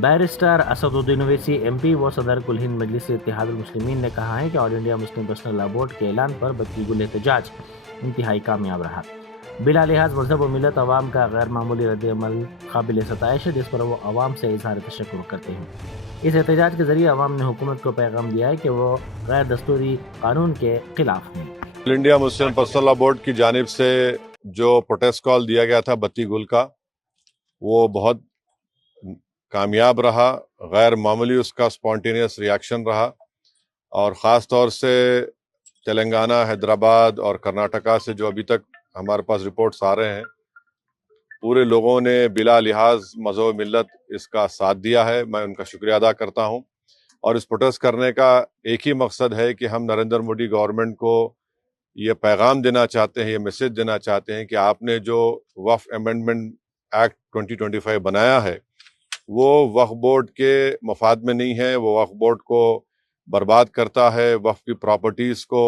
Barrister Asaduddin Owaisi MP व सदर कुल हिंद मजलिस इत्तेहादुल मुस्लिमीन ने कहा है कि all India Muslim personal law board के ऐलान पर बत्ती गुल एहतजाज इंतहाई कामयाब रहा। बिला लिहाज मजहब व मिलत अवाम का गैर मामूली रद्दअमल काबिल सताइश है, जिस पर वो अवाम से इजहार तशक्कुर करते हैं। इस एहतजाज के जरिए अवाम ने हुकूमत को पैगाम दिया है कि वो गैर दस्तूरी कानून के खिलाफ हैं। All India Muslim personal law board की जानिब से जो प्रोटेस्ट कॉल दिया गया था बत्ती गुल का, वो बहुत कामयाब रहा। गैर मामूली उसका स्पॉन्टेनियस रिएक्शन रहा और ख़ास तौर से तेलंगाना, हैदराबाद और कर्नाटका से जो अभी तक हमारे पास रिपोर्ट्स आ रहे हैं, पूरे लोगों ने बिला लिहाज मज़हब मिल्लत इसका साथ दिया है। मैं उनका शुक्रिया अदा करता हूं। और इस प्रोटेस्ट करने का एक ही मकसद है कि हम नरेंद्र मोदी गवर्नमेंट को ये पैगाम देना चाहते हैं, ये मैसेज देना चाहते हैं कि आपने जो वक्फ अमेंडमेंट एक्ट 2025 बनाया है, वो वक्फ बोर्ड के मफाद में नहीं है। वो वक्फ बोर्ड को बर्बाद करता है, वक्फ की प्रॉपर्टीज़ को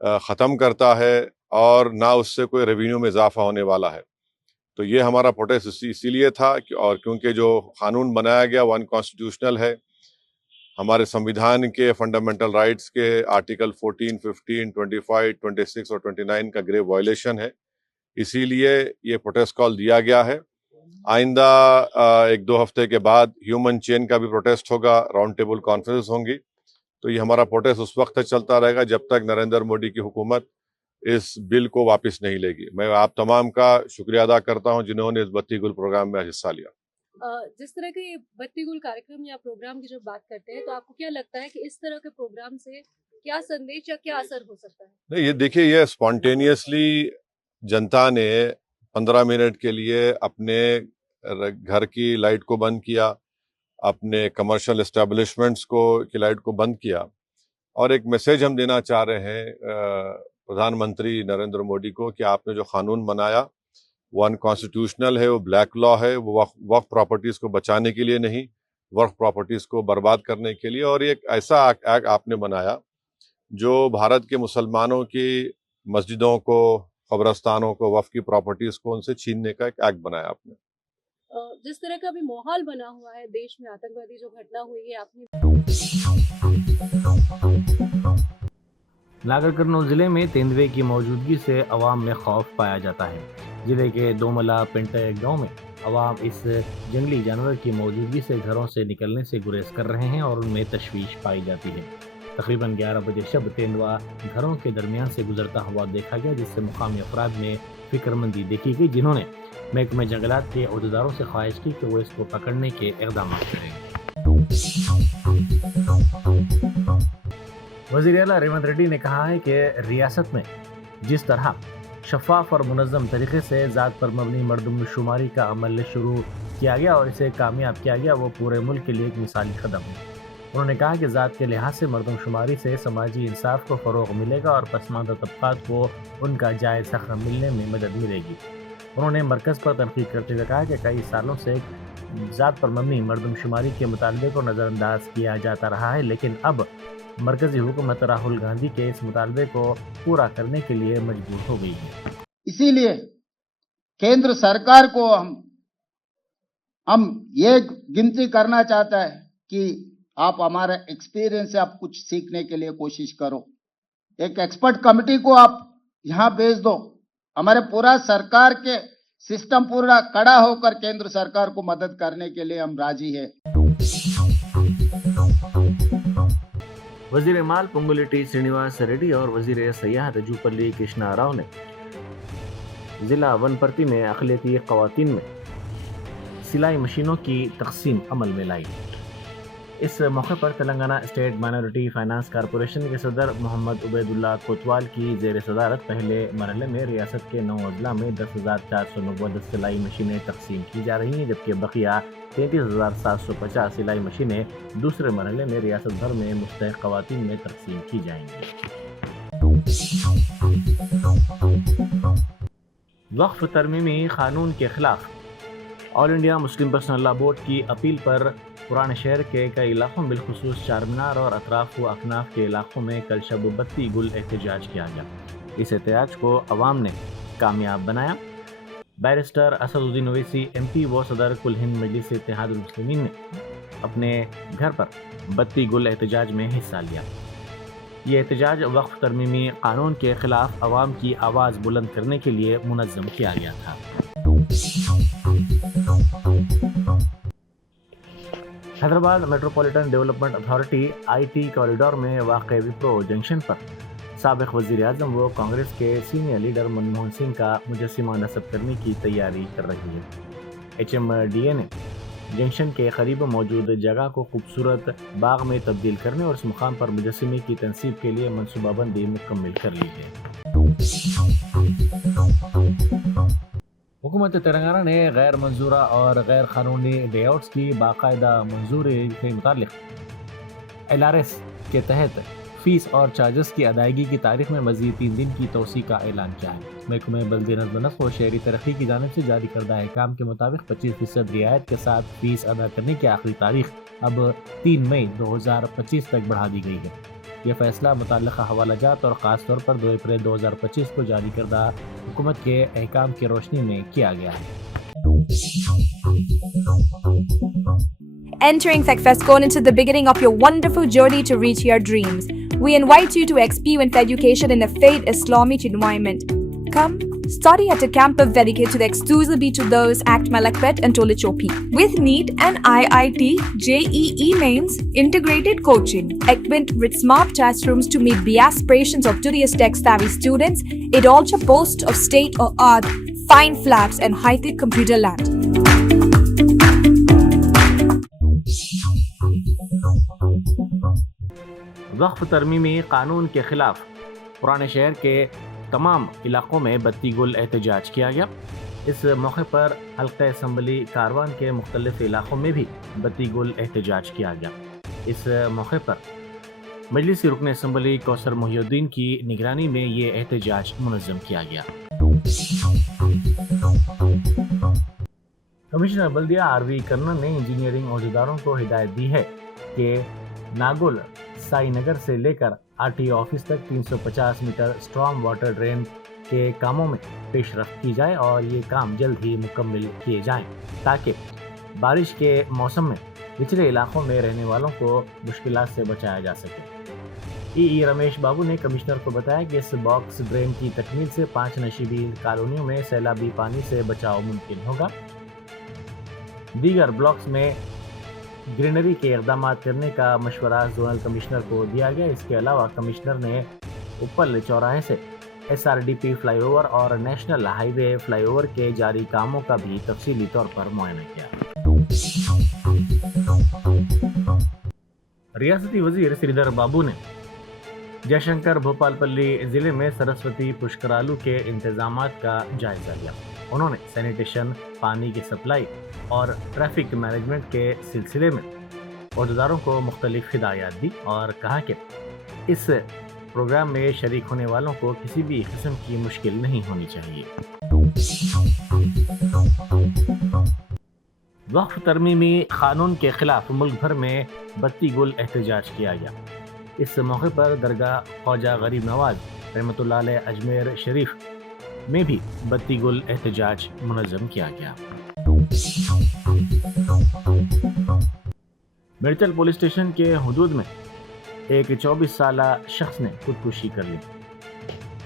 ख़त्म करता है और ना उससे कोई रेवेन्यू में इजाफा होने वाला है। तो ये हमारा प्रोटेस्ट इसीलिए था और क्योंकि जो कानून बनाया गया वो अनकॉन्स्टिट्यूशनल है। हमारे संविधान के फंडामेंटल राइट्स के आर्टिकल 14, 15, 25, 26 और 29 का ग्रेव वायलेशन है। इसीलिए ये प्रोटेस्ट कॉल दिया गया है। आइंदा 1-2 हफ्ते के बाद ह्यूमन चेन का भी प्रोटेस्ट होगा, राउंड टेबल कॉन्फ्रेंस होंगी। तो ये हमारा प्रोटेस्ट उस वक्त तक चलता रहेगा जब तक नरेंद्र मोदी की हुकूमत इस बिल को वापस नहीं लेगी। मैं आप तमाम का शुक्रिया अदा करता हूं जिन्होंने इस बत्ती गुल प्रोग्राम में हिस्सा लिया। जिस तरह के बत्ती गुल कार्यक्रम या प्रोग्राम की जब बात करते हैं, तो आपको क्या लगता है कि इस तरह के प्रोग्राम से क्या संदेश या क्या असर हो सकता है? नहीं, ये देखिए, ये स्पॉन्टेनियसली जनता ने 15 मिनट के लिए अपने घर की लाइट को बंद किया, अपने कमर्शियल एस्टेब्लिशमेंट्स की लाइट को बंद किया और एक मैसेज हम देना चाह रहे हैं प्रधानमंत्री नरेंद्र मोदी को कि आपने जो कानून बनाया वो अनकॉन्स्टिट्यूशनल है, वो ब्लैक लॉ है, वो वक्फ प्रॉपर्टीज को बचाने के लिए नहीं, वक्फ प्रॉपर्टीज को बर्बाद करने के लिए। और एक ऐसा एक्ट आपने बनाया जो भारत के मुसलमानों की मस्जिदों को, कब्रस्तानों को, वक्फ की प्रॉपर्टीज को उनसे छीनने का एक एक्ट बनाया आपने। जिस तरह का भी माहौल बना हुआ है देश में, आतंकवादी जो घटना हुई है, आपने नागर कर्नूल जिले में तेंदुए की मौजूदगी से अवाम में खौफ पाया जाता है। जिले के दोमला पिंटे गांव में अवाम इस जंगली जानवर की मौजूदगी से घरों से निकलने से गुरेज कर रहे हैं और उनमें तशवीश पाई जाती है। तकरीबन 11 बजे शब तेंदुआ घरों के दरमियान से गुजरता हुआ देखा गया, जिससे मुकामी अफराद में फिक्रमंदी देखी गई, जिन्होंने महकमे जंगलात के अहदेदारों से ख्वाहिश की कि वो इसको पकड़ने के इक़दाम करें। वज़ीर आला रेवंत रेड्डी ने कहा है कि रियासत में जिस तरह शफाफ और मुनज़्ज़म तरीके से ज़ात पर मबनी मर्दमशुमारी का अमल शुरू किया गया और इसे कामयाब किया गया, वो पूरे मुल्क के लिए एक मिसाली कदम है। उन्होंने कहा कि ज़ात के लिहाज से मर्दमशुमारी से समाजी इंसाफ को फ़रोग़ मिलेगा और पसमानदा तबक़ात को उनका जायज़ हक़ मिलने में मदद मिलेगी। उन्होंने मरकज़ पर तनक़ीद करते हुए कहा कि कई सालों से ज़ात पर मबनी मर्दमशुमारी के मुतालबे को नज़रअंदाज किया जाता रहा है, लेकिन अब मरकजी हुकूमत राहुल गांधी के इस मुतालबे को पूरा करने के लिए मजबूर हो गई है। इसीलिए केंद्र सरकार को हम ये गिनती करना चाहता है कि आप हमारा एक्सपीरियंस से आप कुछ सीखने के लिए कोशिश करो। एक एक्सपर्ट कमेटी को आप यहाँ भेज दो। हमारे पूरा सरकार के सिस्टम पूरा खड़ा होकर केंद्र सरकार को मदद करने के लिए हम राजी है। वज़ीर माल पोंगुलेटी श्रीनिवास रेड्डी और वज़ीर सयाहत जूपल्ली कृष्णा राव ने ज़िला वनपर्ती में अक़लियती ख़वातीन में सिलाई मशीनों की तक़सीम अमल में लाई। इस मौके पर Telangana state minority finance corporation के सदर मोहम्मद उबैदुल्ला कोतवाल की ज़ेर सदारत पहले मरहले में रियासत के 9 अज़ला में 10,490 सिलाई मशीनें तक़सीम की जा रही हैं, जबकि बकिया 33,750 सिलाई मशीनें दूसरे मरहले में रियासत भर में मुस्तहिक़ ख़वातीन में तक़सीम की जाएंगी। वक्फ तरमीमी कानून के खिलाफ all India Muslim personal law board की अपील पर पुराने शहर के कई इलाकों बिलखुसूस चारमीनार और अतराफ व अकनाफ के इलाकों में कल शब बत्ती गुल एहतजाज किया गया। इस एहतजाज को अवाम ने कामयाब बनाया। बैरिस्टर असदुद्दीन ओवैसी MP व सदर कुल हिंद मजलिस इत्तेहादुल मुस्लिमीन ने اپنے گھر پر بتی گل احتجاج میں حصہ لیا۔ یہ احتجاج وقف ترمیمی قانون کے خلاف عوام کی آواز بلند کرنے کے لیے منظم کیا گیا تھا۔ Hyderabad metropolitan development authority IT corridor میں واقع وپرو جنکشن پر سابق وزیر اعظم و کانگریس کے سینئر لیڈر منموہن سنگھ کا مجسمہ نصب کرنے کی تیاری کر رہی ہے۔ HMDA نے جنکشن کے قریب موجود جگہ کو خوبصورت باغ میں تبدیل کرنے اور اس مقام پر مجسمے کی تنصیب کے لیے منصوبہ بندی مکمل کر لی ہے۔ حکومت تلنگانہ نے غیر منظورہ اور غیر قانونی ڈے آؤٹس کی باقاعدہ منظوری کے متعلق LRS کے تحت فیس اور چارجز کی ادائیگی کی تاریخ میں مزید 3 دن کی توسیع کا اعلان کیا ہے۔ محکمہ بلدی نظم و نسق و شہری ترقی کی جانب سے جاری کردہ احکام کے مطابق 25% رعایت کے ساتھ فیس ادا کرنے کی آخری تاریخ اب 3 مئی 2025 تک بڑھا دی گئی ہے۔ یہ فیصلہ متعلقہ حوالہ جات اور خاص طور پر 2 اپریل 2025 کو جاری کردہ حکومت کے احکام کی روشنی میں کیا گیا ہے۔ Entering Secfescon into the beginning of your wonderful journey to reach your dreams. We invite you to experience education in a faith Islamic environment. Come, study at a campus dedicated exclusively to those at Malakpet and Tolichopi. With NEET and IIT, JEE mains, integrated coaching, equipped with smart classrooms to meet the aspirations of today's tech-savvy students, it also boasts of state-of-the-art fine flats and high-tech computer lab. وقف ترمیمی قانون کے خلاف پرانے شہر کے تمام علاقوں میں بتی گل احتجاج کیا گیا۔ اس موقع پر حلقہ اسمبلی کاروان کے مختلف علاقوں میں بھی بتی گل احتجاج کیا گیا۔ اس موقع پر مجلسی رکن اسمبلی کوثر محی الدین کی نگرانی میں یہ احتجاج منظم کیا گیا۔ کمشنر بلدیہ RV کرنن نے انجینئرنگ عہدیداروں کو ہدایت دی ہے کہ ناگل سائی نگر سے لے کر RTO آفس تک 350 میٹر اسٹرام واٹر ڈرین کے کاموں میں پیش رفت کی جائے اور یہ کام جلد ہی مکمل کیے جائیں تاکہ بارش کے موسم میں نچلے علاقوں میں رہنے والوں کو مشکلات سے بچایا جا سکے۔ EE رمیش بابو نے کمشنر کو بتایا کہ اس باکس ڈرین کی تکمیل سے 5 نشیبی کالونیوں میں سیلابی پانی سے بچاؤ ممکن ہوگا۔ دیگر بلاکس میں گرینری کے اقدامات کرنے کا مشورہ زونل کمشنر کو دیا گیا۔ اس کے علاوہ کمشنر نے اپل چوراہے سے SRDP فلائی اوور اور نیشنل ہائی وے فلائی اوور کے جاری کاموں کا بھی تفصیلی طور پر معائنہ کیا۔ ریاستی وزیر سریدھر بابو نے جے شنکر بھوپال پلی ضلع میں سرسوتی پشکرالو کے انتظامات کا جائزہ لیا۔ انہوں نے سینیٹیشن، پانی کی سپلائی اور ٹریفک مینجمنٹ کے سلسلے میں عہدیداروں کو مختلف ہدایات دی اور کہا کہ اس پروگرام میں شریک ہونے والوں کو کسی بھی قسم کی مشکل نہیں ہونی چاہیے۔ وقف ترمیمی قانون کے خلاف ملک بھر میں بتی گل احتجاج کیا گیا۔ اس موقع پر درگاہ خواجہ غریب نواز رحمۃ اللہ علیہ اجمیر شریف میں بھی بتی گل احتجاج منظم کیا گیا۔ مرچل پولیس اسٹیشن کے حدود میں ایک 24 سالہ شخص نے خودکشی کر لی۔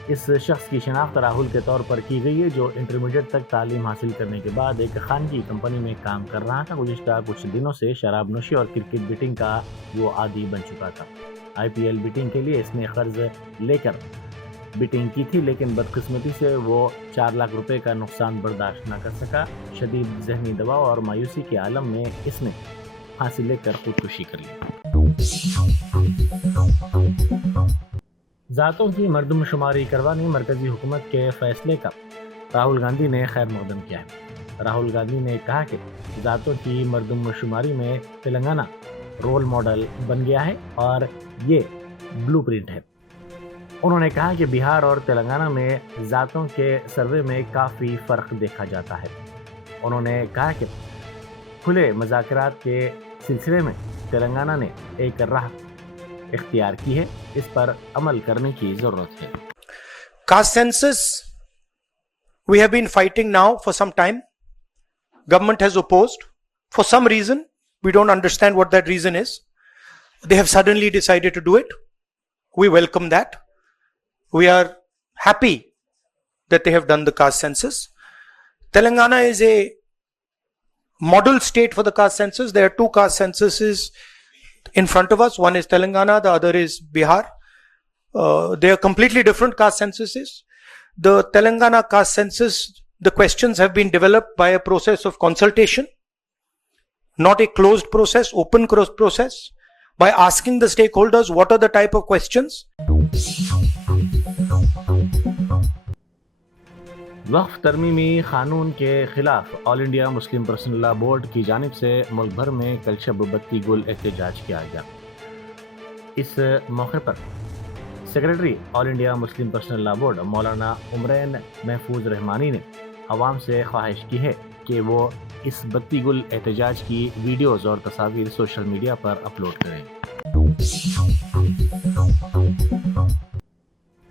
اس شخص کی شناخت راہل کے طور پر کی گئی ہے، جو انٹرمیڈیٹ تک تعلیم حاصل کرنے کے بعد ایک خانگی کمپنی میں کام کر رہا تھا۔ گزشتہ کچھ دنوں سے شراب نوشی اور کرکٹ بیٹنگ کا وہ عادی بن چکا تھا۔ IPL بیٹنگ کے لیے اس نے قرض لے کر بیٹنگ کی تھی، لیکن بدقسمتی سے وہ 4 لاکھ روپے کا نقصان برداشت نہ کر سکا۔ شدید ذہنی دباؤ اور مایوسی کے عالم میں اس نے پھانسی لے کر خودکشی کر لی۔ ذاتوں کی مردم شماری کروانے مرکزی حکومت کے فیصلے کا راہل گاندھی نے خیر مقدم کیا ہے۔ راہل گاندھی نے کہا کہ ذاتوں کی مردم شماری میں تلنگانہ رول ماڈل بن گیا ہے اور یہ بلو پرنٹ ہے۔ انہوں نے کہا کہ بہار اور تلنگانہ میں ذاتوں کے سروے میں کافی فرق دیکھا جاتا ہے۔ انہوں نے کہا کہ کھلے مذاکرات کے سلسلے میں تلنگانہ نے ایک راہ اختیار کی ہے، اس پر عمل کرنے کی ضرورت ہے۔ Caste census, we have been fighting now for some time. Government has opposed. For some reason, We don't understand what that reason is. They have suddenly decided to do it. We welcome that. We are happy that they have done the caste census. Telangana is a model state for the caste census. There are two caste censuses in front of us. One is Telangana, the other is Bihar. They are completely different caste censuses. The Telangana caste census, the questions have been developed by a process of consultation, not a closed process, open process, by asking the stakeholders what are the type of questions. वक्फ तरमीमी कानून के खिलाफ all India Muslim personal law board की जानिब से मुल्क भर में कल शब बत्ती गुल एहतजाज किया गया। इस मौके पर secretary all India Muslim personal law board मौलाना उमरैन महफूज रहमानी ने आवाम से ख्वाहिश की है कि वो इस बत्ती गुल एहतजाज की वीडियोज़ और तस्वीर सोशल मीडिया पर अपलोड करें।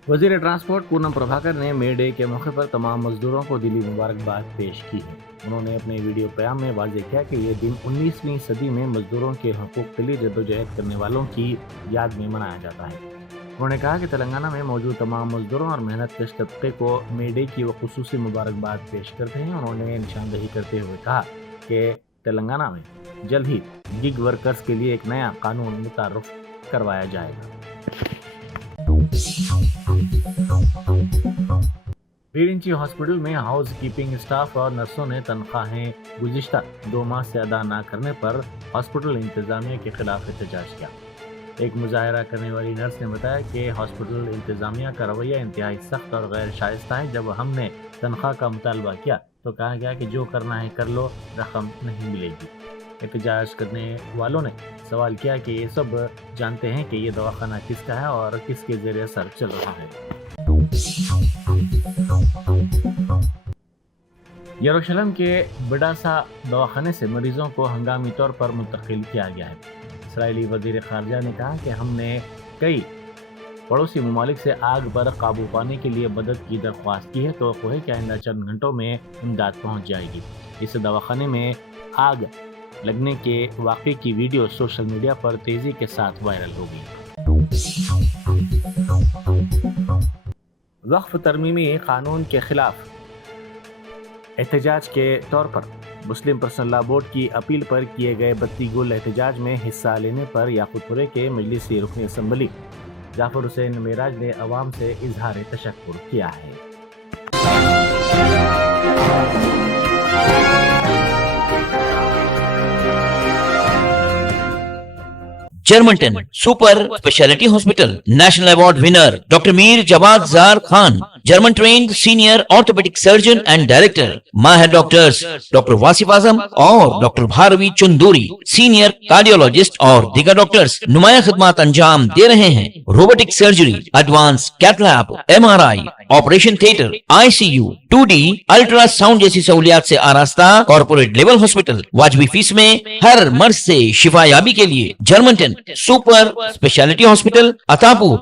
वज़ीर ट्रांसपोर्ट पूनम प्रभाकर ने मे डे के मौके पर तमाम मजदूरों को दिली मुबारकबाद पेश की है। उन्होंने अपने वीडियो प्याम में वाज़ेह किया कि ये दिन 19वीं सदी में मजदूरों के हकूक़ के लिए जद्दोजहद करने वालों की याद में मनाया जाता है। उन्होंने कहा कि तेलंगाना में मौजूद तमाम मजदूरों और मेहनत कश तबके को मे डे की वो खुसूसी मुबारकबाद पेश करते हैं। उन्होंने निशानदही करते हुए कहा कि तेलंगाना में जल्द ही गिग वर्कर्स के लिए एक नया कानून मुतारफ़ करवाया जाएगा। बीरिंची हॉस्पिटल में हाउस कीपिंग स्टाफ और नर्सों ने तनख्वाहें गुज़िश्ता 2 माह से अदा न करने पर हॉस्पिटल इंतज़ामिया के खिलाफ एहतजाज किया। एक मुजाहरा करने वाली नर्स ने बताया कि हॉस्पिटल इंतज़ामिया का रवैया इंतहाई सख्त और गैर शाइस्ता है। जब हमने तनख्वाह का मुतालबा किया तो कहा गया कि जो करना है कर लो, रकम नहीं मिलेगी। एहतजाज करने वालों ने सवाल किया कि ये सब जानते हैं कि ये दवाखाना किसका है और किसके ज़रिए असर चल रहा है। यरूशलेम के बिडासा दवाखाने से मरीजों को हंगामी तौर पर मुंतकिल किया गया है। इसराइली वज़ीर ख़ारजा ने कहा कि हमने कई पड़ोसी ममालिक से आग पर काबू पाने के लिए मदद की दरख्वास्त की है, तो है कि आइंदा चंद घंटों में इमदाद पहुंच जाएगी। इस दवाखाने में आग लगने के वाक़े की वीडियो सोशल मीडिया पर तेज़ी के साथ वायरल हो गई। वक्फ तरमीमी कानून के खिलाफ एहतजाज के तौर पर मुस्लिम पर्सनल लॉ बोर्ड की अपील पर किए गए बत्ती गुल एहतजाज में हिस्सा लेने पर याकूतपुरे के मजलिसी रुकन असम्बली जाफर हुसैन मेराज ने अवाम से इजहार तशक्कुर किया है। Germantown Super Speciality Hospital National Award winner Dr. Mir Jawad Zar Khan, German trained senior orthopedic surgeon and director, Mahir doctors Dr. Wasif Azam और Dr. Bharvi Chunduri, senior cardiologist और दीगर डॉक्टर्स नुमाया खिदमत अंजाम दे रहे हैं। Robotic surgery, advance cath lab, MRI, operation theatre, ICU, 2D ultrasound जैसी सहूलियात से आरास्ता कॉर्पोरेट लेवल हॉस्पिटल वाजबी फीस में हर मर्ज से शिफायाबी के लिए Germanten super speciality hospital Attapur